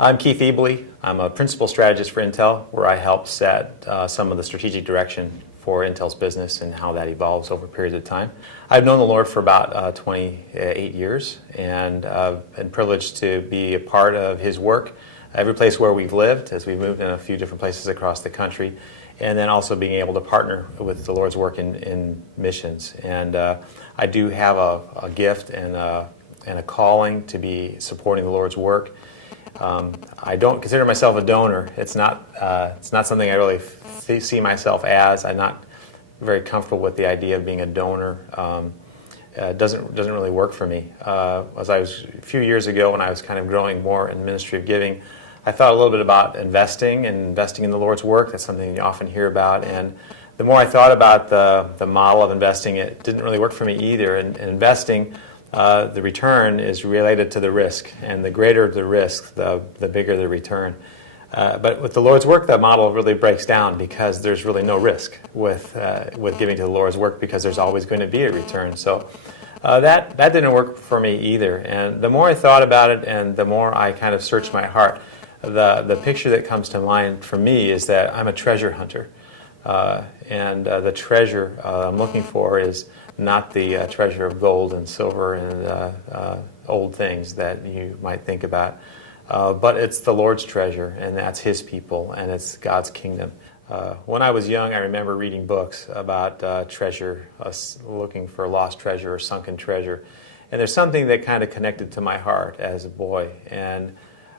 I'm Keith Uebele. I'm a principal strategist for Intel, where I help set some of the strategic direction for Intel's business and how that evolves over periods of time. I've known the Lord for about 28 years, and been privileged to be a part of His work every place where we've lived, as we've moved in a few different places across the country, and then also being able to partner with the Lord's work in missions. And I do have a gift and a calling to be supporting the Lord's work. I don't consider myself a donor. It's not something I really see myself as. I'm not very comfortable with the idea of being a donor. It doesn't really work for me. A few years ago, when I was kind of growing more in the ministry of giving, I thought a little bit about investing in the Lord's work. That's something you often hear about. And the more I thought about the model of investing, it didn't really work for me either. And investing, the return is related to the risk, and the greater the risk, the bigger the return. But with the Lord's work, that model really breaks down, because there's really no risk with giving to the Lord's work, because there's always going to be a return. So that didn't work for me either. And the more I thought about it, and the more I kind of searched my heart, the picture that comes to mind for me is that I'm a treasure hunter, and the treasure I'm looking for is not the treasure of gold and silver and old things that you might think about, but it's the Lord's treasure, and that's His people, and it's God's kingdom. When I was young, I remember reading books about treasure, looking for lost treasure or sunken treasure, and there's something that kind of connected to my heart as a boy. And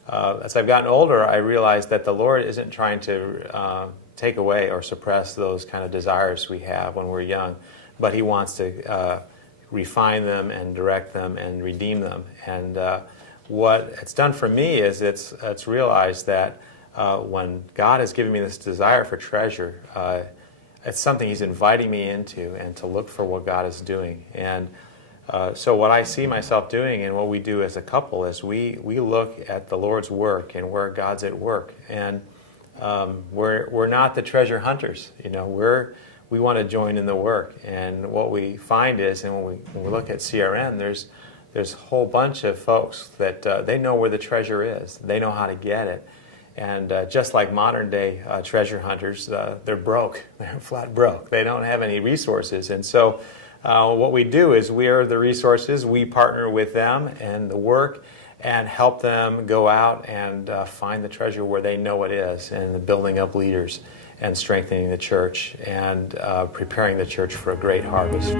as I've gotten older, I realized that the Lord isn't trying to take away or suppress those kind of desires we have when we're young, but He wants to refine them and direct them and redeem them. And what it's done for me is it's realized that when God has given me this desire for treasure, it's something He's inviting me into, and to look for what God is doing. And so what I see myself doing, and what we do as a couple, is we look at the Lord's work and where God's at work. And we're not the treasure hunters. We want to join in the work. And what we find is, and when we look at CRN, there's a whole bunch of folks that they know where the treasure is. They know how to get it. And just like modern day treasure hunters, they're broke. They're flat broke. They don't have any resources. And so what we do is, we are the resources. We partner with them and the work, and help them go out and find the treasure where they know it is, and the building up leaders, and strengthening the church, and preparing the church for a great harvest.